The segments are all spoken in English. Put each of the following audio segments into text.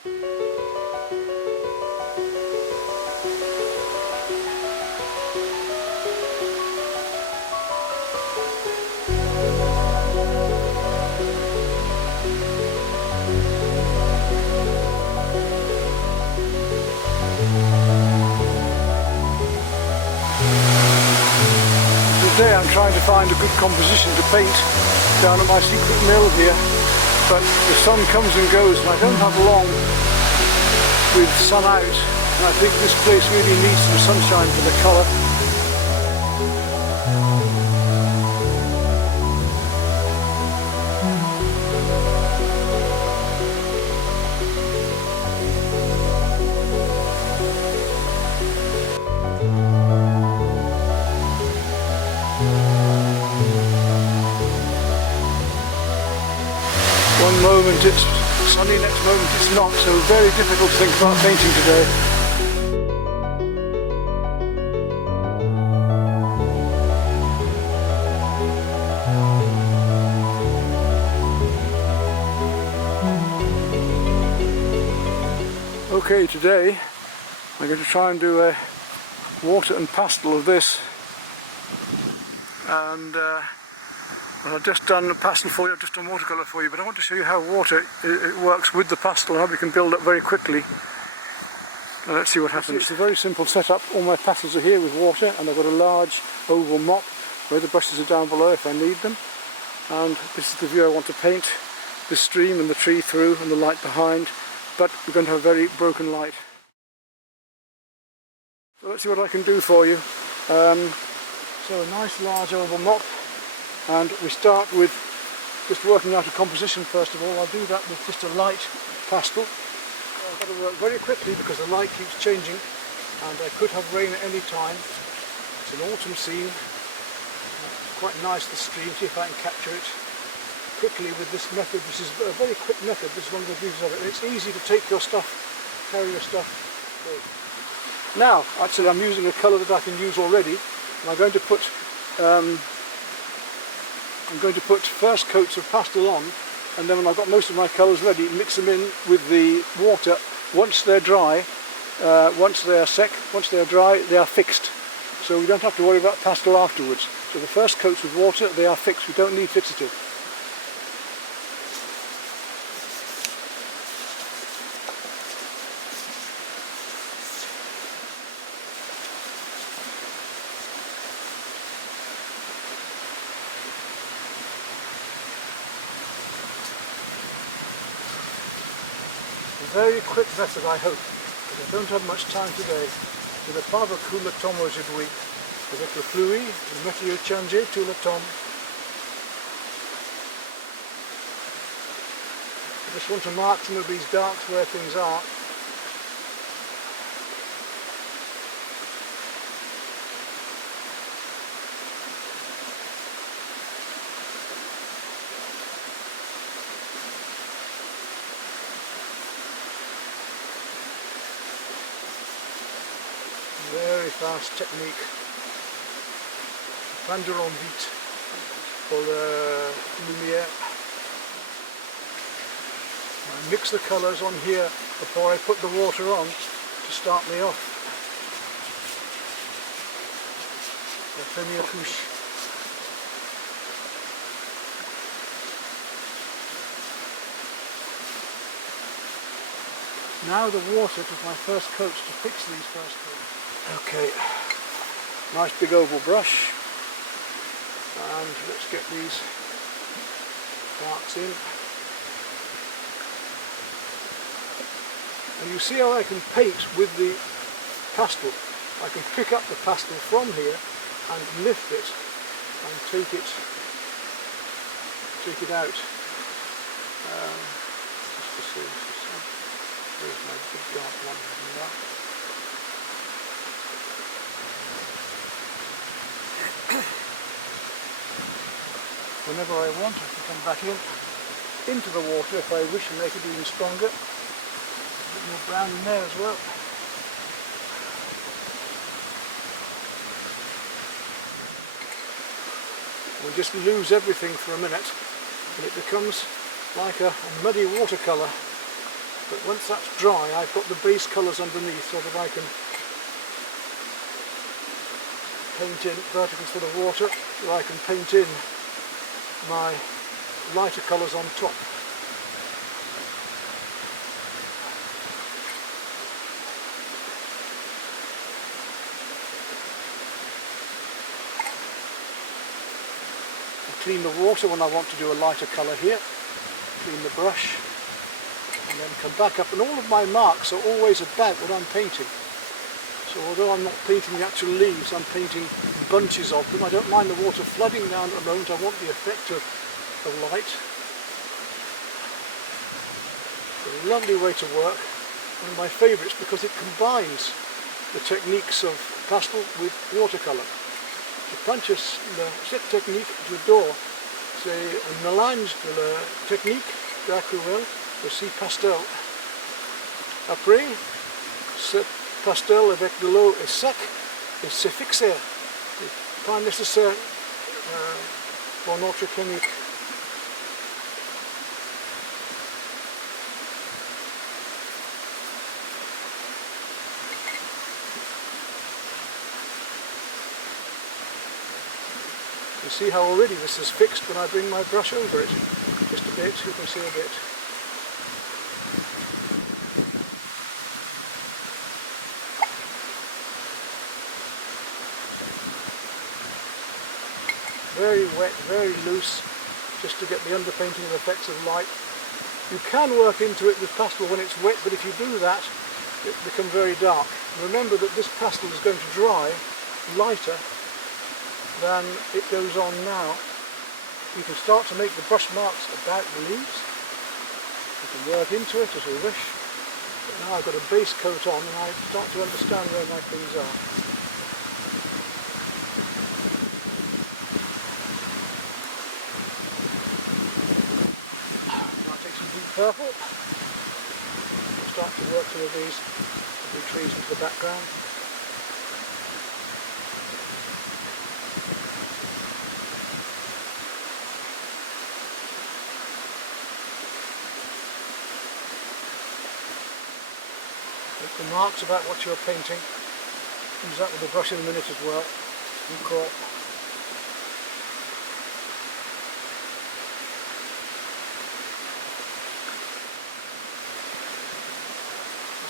Today I'm trying to find a good composition to paint down at my secret mill here, but the sun comes and goes and I don't have long with sun out, and I think this place really needs some sunshine for the colour. One moment it's sunny, next moment it's not, so very difficult to think about painting today. Okay, today I'm going to try and do a water and pastel of this, and well, I've just done a pastel for you, I've just done watercolour for you, but I want to show you how water it works with the pastel and how we can build up very quickly. Now let's see what happens. It's a very simple setup. All my pastels are here with water, and I've got a large oval mop where the brushes are down below if I need them. And this is the view I want to paint, the stream and the tree through and the light behind, but we're going to have very broken light. So let's see what I can do for you. So a nice large oval mop. And we start with just working out a composition first of all. I'll do that with just a light pastel. I've got to work very quickly because the light keeps changing and I could have rain at any time. It's an autumn scene. It's quite nice, the stream. See if I can capture it quickly with this method. This is a very quick method. This is one of the beauties of it. It's easy to take your stuff, carry your stuff. Now, actually I'm using a colour that I can use already. And I'm going to put first coats of pastel on, and then when I've got most of my colours ready, mix them in with the water. Once they're dry, once they are sec, once they are dry, they are fixed. So we don't have to worry about pastel afterwards. So the first coats with water, they are fixed. We don't need fixative. A very quick method, I hope, because I don't have much time today. Je n'ai pas beaucoup de temps aujourd'hui. Avec la pluie, le météo change tout le temps. I just want to mark some of these darks where things are. Very fast technique. Prendre en vite pour la lumière. I mix the colours on here before I put the water on to start me off. La première couche. Now the water to my first coats to fix these first coats. Okay, nice big oval brush, and let's get these darks in. And you see how I can paint with the pastel. I can pick up the pastel from here and lift it and take it out. Just to see. There's my big dark one. Whenever I want, I can come back into the water if I wish and make it even stronger. A bit more brown in there as well. We just lose everything for a minute and it becomes like a muddy watercolour. But once that's dry, I've got the base colours underneath so that I can paint in verticals for the water, so I can paint in my lighter colours on top. Clean the water when I want to do a lighter colour here, clean the brush, and then come back up, and all of my marks are always about what I'm painting. So although I'm not painting the actual leaves, I'm painting bunches of them. I don't mind the water flooding down at the moment, I want the effect of light. It's a lovely way to work, one of my favourites because it combines the techniques of pastel with watercolour. Je punch cette technique, j'adore. C'est un mélange de la technique d'aquarelle aussi pastel. Après, ce pastel avec de l'eau est sec et c'est fixé. C'est pas nécessaire pour notre technique. You see how already this is fixed when I bring my brush over it. Just a bit, you can see a bit. Very wet, very loose, just to get the underpainting effects of light. You can work into it with pastel when it's wet, but if you do that, it becomes very dark. Remember that this pastel is going to dry lighter than it goes on now. You can start to make the brush marks about the leaves. You can work into it as you wish. But now I've got a base coat on and I start to understand where my things are. Now take some deep purple. Start to work some of these big trees into the background. Make the marks about what you're painting. Use that with the brush in a minute as well. And crop.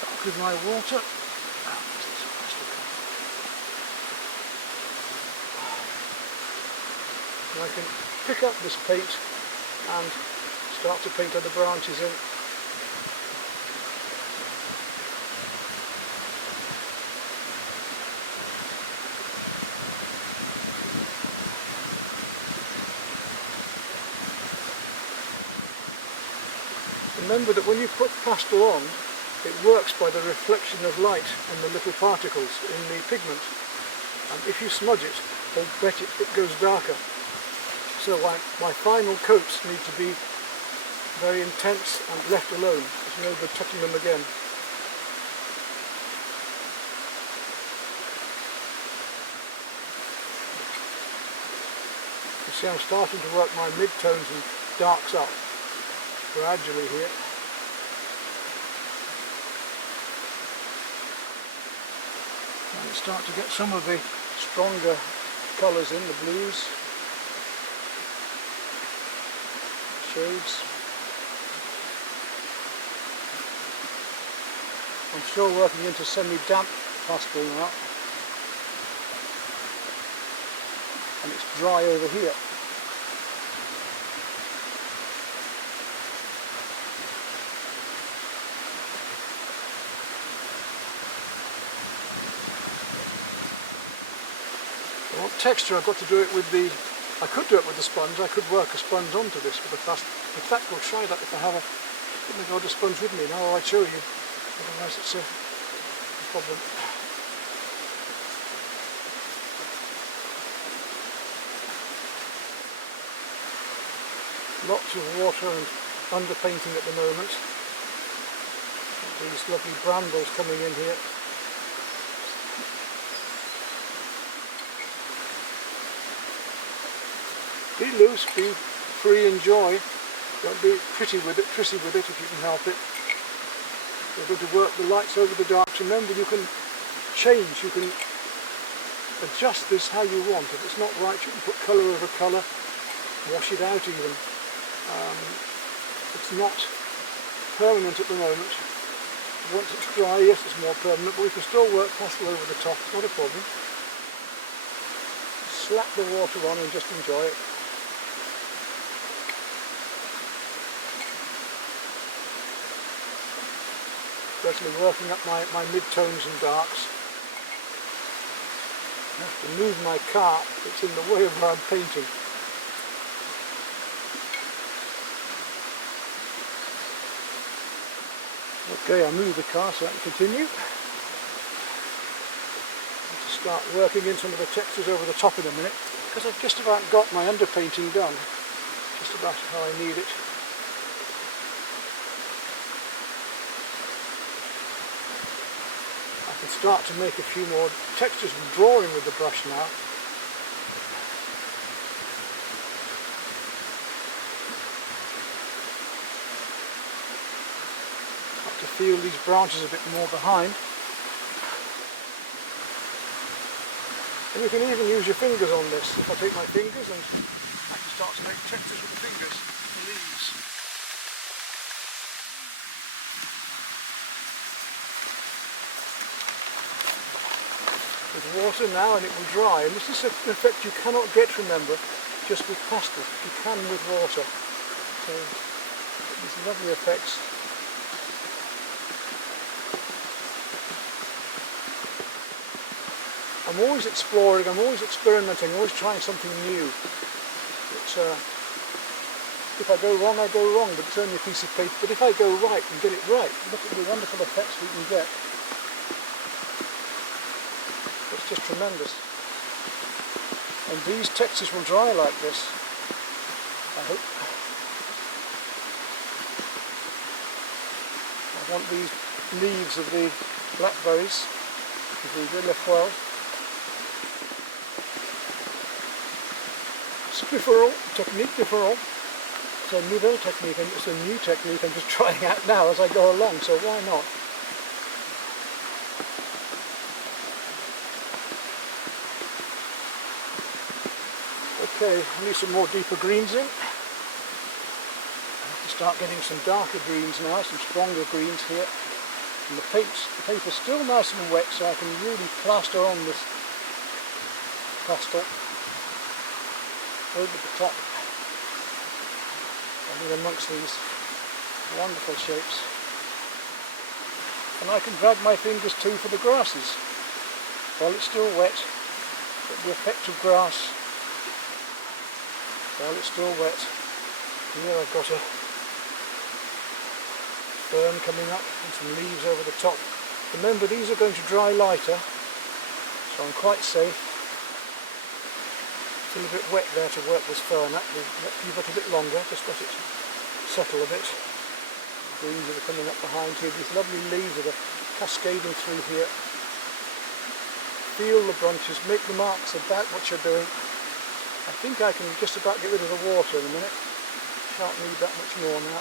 Back with my water. And I can pick up this paint and start to paint other branches in. Remember that when you put pastel on, it works by the reflection of light on the little particles in the pigment. And if you smudge it or wet it, it goes darker. So my final coats need to be very intense and left alone. There's no good touching them again. You see, I'm starting to work my mid-tones and darks up gradually here. And start to get some of the stronger colours in, the blues, shades. I'm still working into semi-damp pastel now, and it's dry over here. I want texture. I've got to do it with the, I could do it with the sponge, I could work a sponge onto this with a fast, in fact we'll try that if I have a, let me go to sponge with me now, or I'd show you, otherwise it's a problem. Lots of water and underpainting at the moment. These lovely brambles coming in here. Be loose, be free, enjoy. Don't be pretty with it, if you can help it. We're going to work the lights over the darks. Remember, you can change, you can adjust this how you want. If it's not right, you can put colour over colour, wash it out even. It's not permanent at the moment. Once it's dry, yes, it's more permanent, but we can still work pastel over the top, it's not a problem. Slap the water on and just enjoy it. Especially working up my mid-tones and darks. I have to move my car, it's in the way of where I'm painting. Okay, I'll move the car so I can continue. I'll just start working in some of the textures over the top in a minute, because I've just about got my underpainting done. Just about how I need it. I can start to make a few more textures and drawing with the brush now. To feel these branches a bit more behind. And you can even use your fingers on this. If I take my fingers and I can start to make textures with the fingers, the leaves. With water now and it will dry, and this is an effect you cannot get, remember, just with pastel. You can with water. So these lovely effects. I'm always exploring, I'm always experimenting, always trying something new. It's, if I go wrong, I go wrong, but it's only a piece of paper. But if I go right and get it right, look at the wonderful effects we can get. It's just tremendous. And these textures will dry like this, I hope. I want these leaves of the blackberries, the Villefeuille. Spifferal, technique different. It's a nouvelle technique, and it's a new technique I'm just trying out now as I go along, so why not? Okay, I need some more deeper greens in. I have to start getting some darker greens now, some stronger greens here. And the paper's still nice and wet, so I can really plaster on this pastel over the top and in amongst these wonderful shapes. And I can drag my fingers too for the grasses while it's still wet. But the effect of grass while it's still wet. Here I've got a fern coming up and some leaves over the top. Remember, these are going to dry lighter, so I'm quite safe. Still a bit wet there to work this fern up. Leave it a bit longer, just let it settle a bit. The greens that are coming up behind here, these lovely leaves that are cascading through here. Feel the branches, make the marks about what you're doing. I think I can just about get rid of the water in a minute. Can't need that much more now.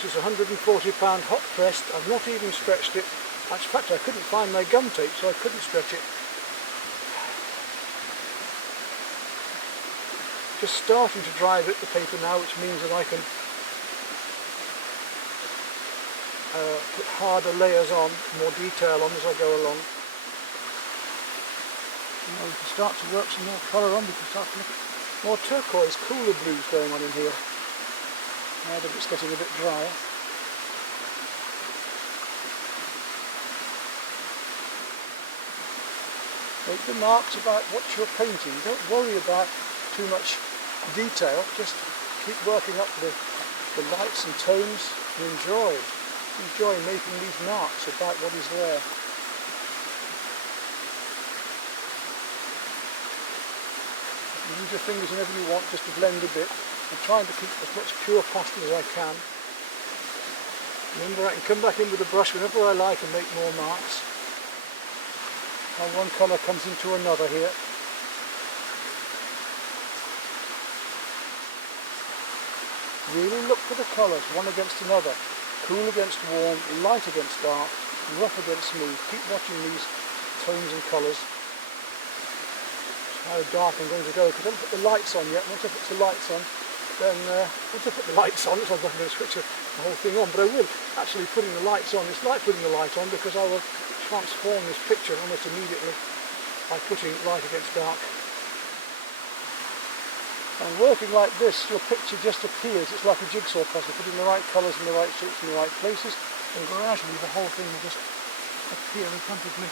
This is 140 pound hot pressed. I've not even stretched it. In fact, I couldn't find my gum tape, so I couldn't stretch it. Just starting to dry a bit the paper now, which means that I can put harder layers on, more detail on as I go along. Now we can start to work some more colour on. We can start to look at more turquoise, cooler blues going on in here. Now that it's getting a bit drier. Make the marks about what you're painting. Don't worry about too much detail, just keep working up the lights and tones and enjoy making these marks about what is there. Use your fingers whenever you want, just to blend a bit. I'm trying to keep as much pure pastel as I can. Remember, I can come back in with a brush whenever I like and make more marks. How one colour comes into another here. Really look for the colours, one against another. cool against warm, light against dark, rough against smooth. Keep watching these tones and colours. How dark I'm going to go, because I haven't put the lights on yet. Once I put the lights on, then once I put the lights on, it's not going to switch the whole thing on, but I will actually putting the lights on. It's like putting the light on because I will transform this picture almost immediately by putting light against dark. And working like this, your picture just appears. It's like a jigsaw puzzle, putting the right colours in the right shapes in the right places, and gradually the whole thing will just appear in front of me.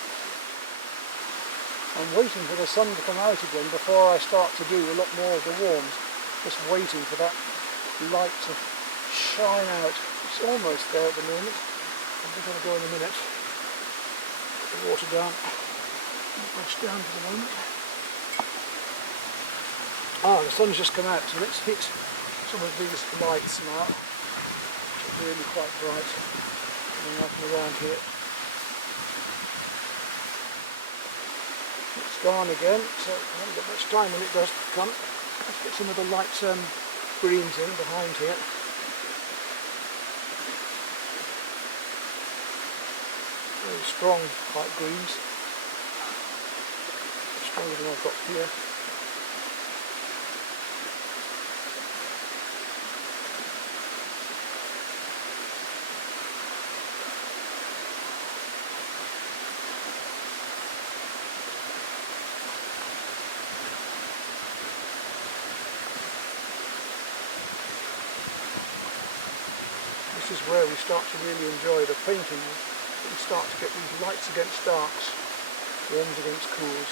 I'm waiting for the sun to come out again before I start to do a lot more of the warms. Just waiting for that light to shine out. It's almost there at the moment. I'm just going to go in a minute. Put the water down. Brush down for the moment. The sun's just come out, so let's hit some of these lights now, which are really quite bright. Coming out from around here. It's gone again, so I haven't got much time when it does come. Let's get some of the light greens in behind here. Very strong light greens. Stronger than I've got here. This is where we start to really enjoy the painting. We start to get these lights against darks, warms against cools.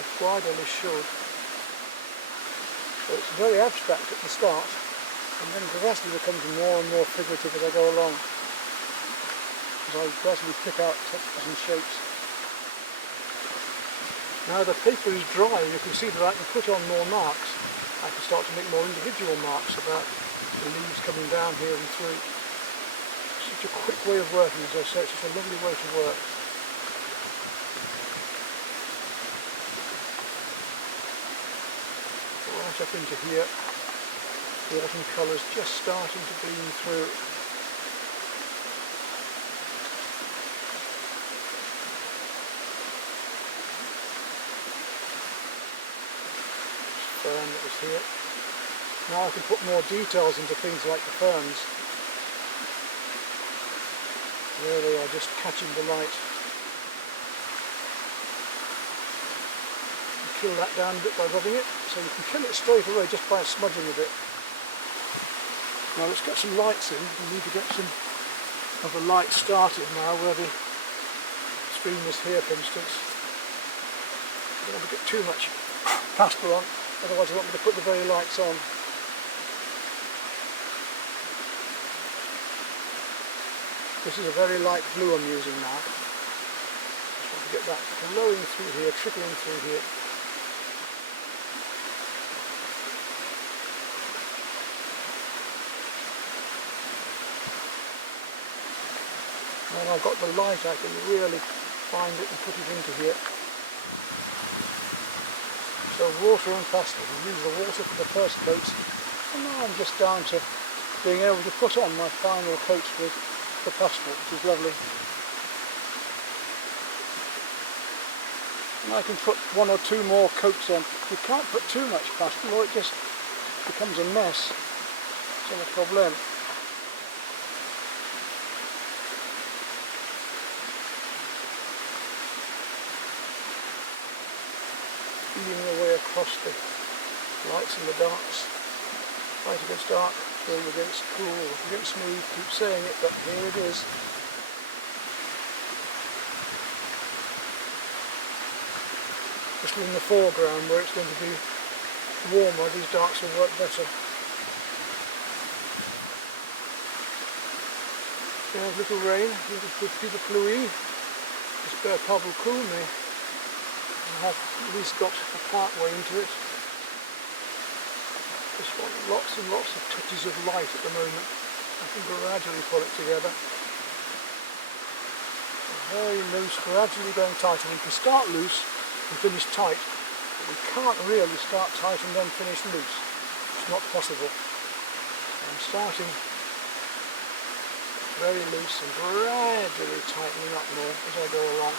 It's quite on this should. So it's very abstract at the start, and then gradually becomes more and more figurative as I go along. As I gradually pick out textures and shapes. Now the paper is dry, you can see that I can put on more marks. I can start to make more individual marks about the leaves coming down here and through. Such a quick way of working, as I say, it's just a lovely way to work. Right up into here, the autumn colours just starting to gleam through. Fern that was here. Now I can put more details into things like the ferns. There they are, just catching the light. You kill that down a bit by rubbing it, so you can kill it straight away just by smudging a bit. Now let's get some lights in. We need to get some of the light started now where the stream is here, for instance. I don't want to get too much pastel on, otherwise I want me to put the very lights on. This is a very light blue I'm using now. Just want to get that flowing through here, trickling through here. When I've got the light I can really find it and put it into here. So water and pastel. We use the water for the first coats, and now I'm just down to being able to put on my final coats with the pastel, which is lovely. And I can put one or two more coats on. You can't put too much pastel or it just becomes a mess. It's a problem. Feeling your way across the lights and the darks. Light against dark, cool against cool, against smooth, keep saying it, but here it is. Just in the foreground where it's going to be warmer, these darks will work better. There's a little rain, a little bit of pluie. This bare pub will cool me. I have at least got a part way into it. Just want lots and lots of touches of light at the moment. I can gradually pull it together. Very loose, gradually going tight. And you can start loose and finish tight, but we can't really start tight and then finish loose. It's not possible. I'm starting very loose and gradually tightening up more as I go along.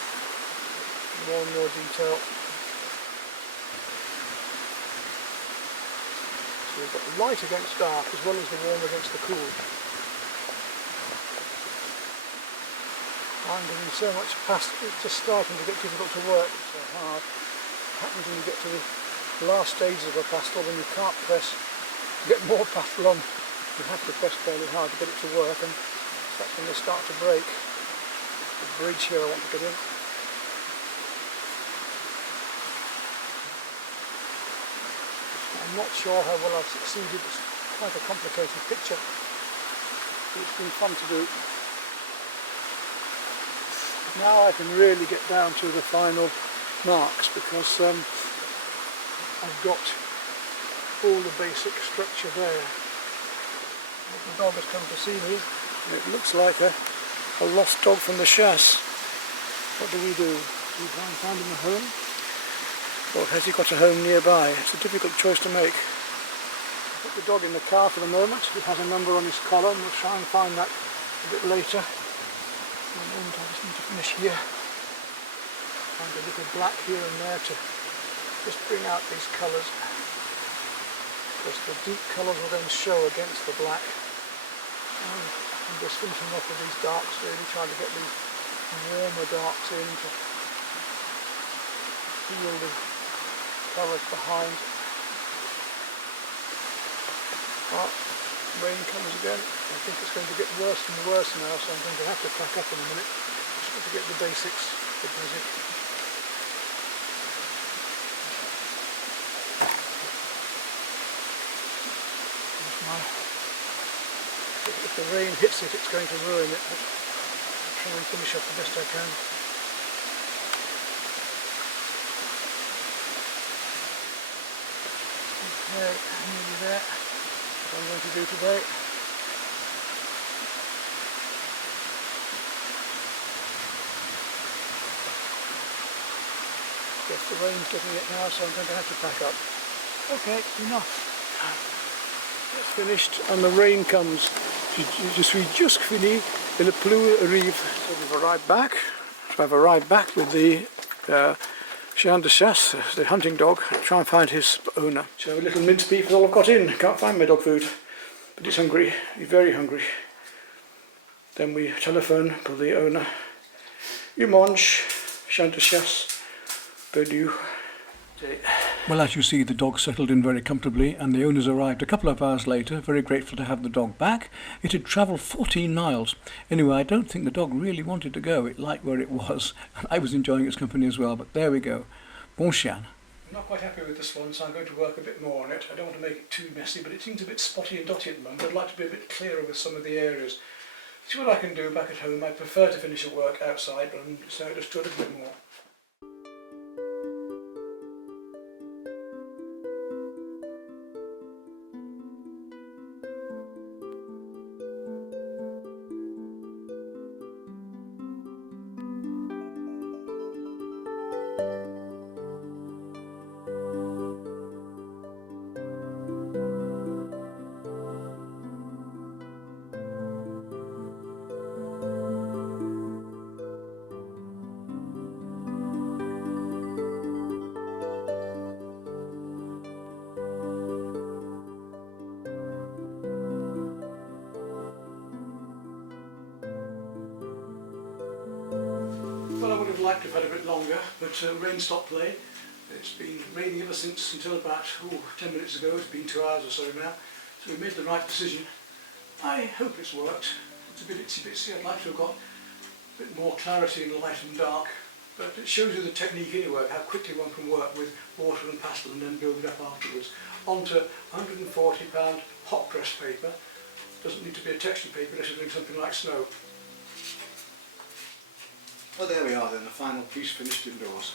More and more detail. So we've got light against dark as well as the warm against the cool. I'm getting so much pastel, it's just starting to get difficult to work. It's so hard. It happens when you get to the last stages of a pastel when you can't press, to get more pastel on. You have to press fairly hard to get it to work, and that's when they start to break. The bridge here I want to get in. I'm not sure how well I've succeeded. It's quite a complicated picture, but it's been fun to do. Now I can really get down to the final marks because I've got all the basic structure there. The dog has come to see me, and it looks like a lost dog from the chasse. What do? Do we try and find him a home? Or has he got a home nearby? It's a difficult choice to make. I'll put the dog in the car for the moment. He has a number on his collar, and we'll try and find that a bit later. For the moment I just need to finish here. Find a little black here and there to just bring out these colours. Because the deep colours will then show against the black. I'm just finishing off with these darks, really trying to get these warmer darks in to feel the colours behind. But rain comes again. I think it's going to get worse and worse now, so I'm going to have to pack up in a minute. Just want to get the basics, the basic. If the rain hits it, it's going to ruin it, but I'll try and finish off the best I can. Okay, nearly there. That's what I'm going to do today. Guess the rain's getting it now, so I'm going to have to pack up. Okay, enough. It's finished and the rain comes. Je suis juste fini et le pluie arrive. So we've arrived back. So I've arrived back with the chien de chasse, the hunting dog. Try and find his owner. So a little mince beef is all I've got in. Can't find my dog food, but it's hungry. He's very hungry. Then we telephone for the owner. You mange, chien de chasse, perdu. Well, as you see, the dog settled in very comfortably, and the owners arrived a couple of hours later, very grateful to have the dog back. It had travelled 14 miles. Anyway, I don't think the dog really wanted to go. It liked where it was, and I was enjoying its company as well, but there we go. Bon chien. I'm not quite happy with this one, so I'm going to work a bit more on it. I don't want to make it too messy, but it seems a bit spotty and dotty at the moment. I'd like to be a bit clearer with some of the areas. See what I can do back at home. I prefer to finish the work outside, but I'm just do a little bit more. Well, I would have liked to have had a bit longer, but rain stopped playing. It's been raining ever since until about 10 minutes ago. It's been 2 hours or so now, so we made the right decision. I hope it's worked. It's a bit itsy-bitsy. I'd like to have got a bit more clarity in light and dark, but it shows you the technique anyway, how quickly one can work with water and pastel and then build it up afterwards. Onto £140 hot press paper. Doesn't need to be a texture paper unless you're doing something like snow. Well, there we are then, the final piece finished indoors.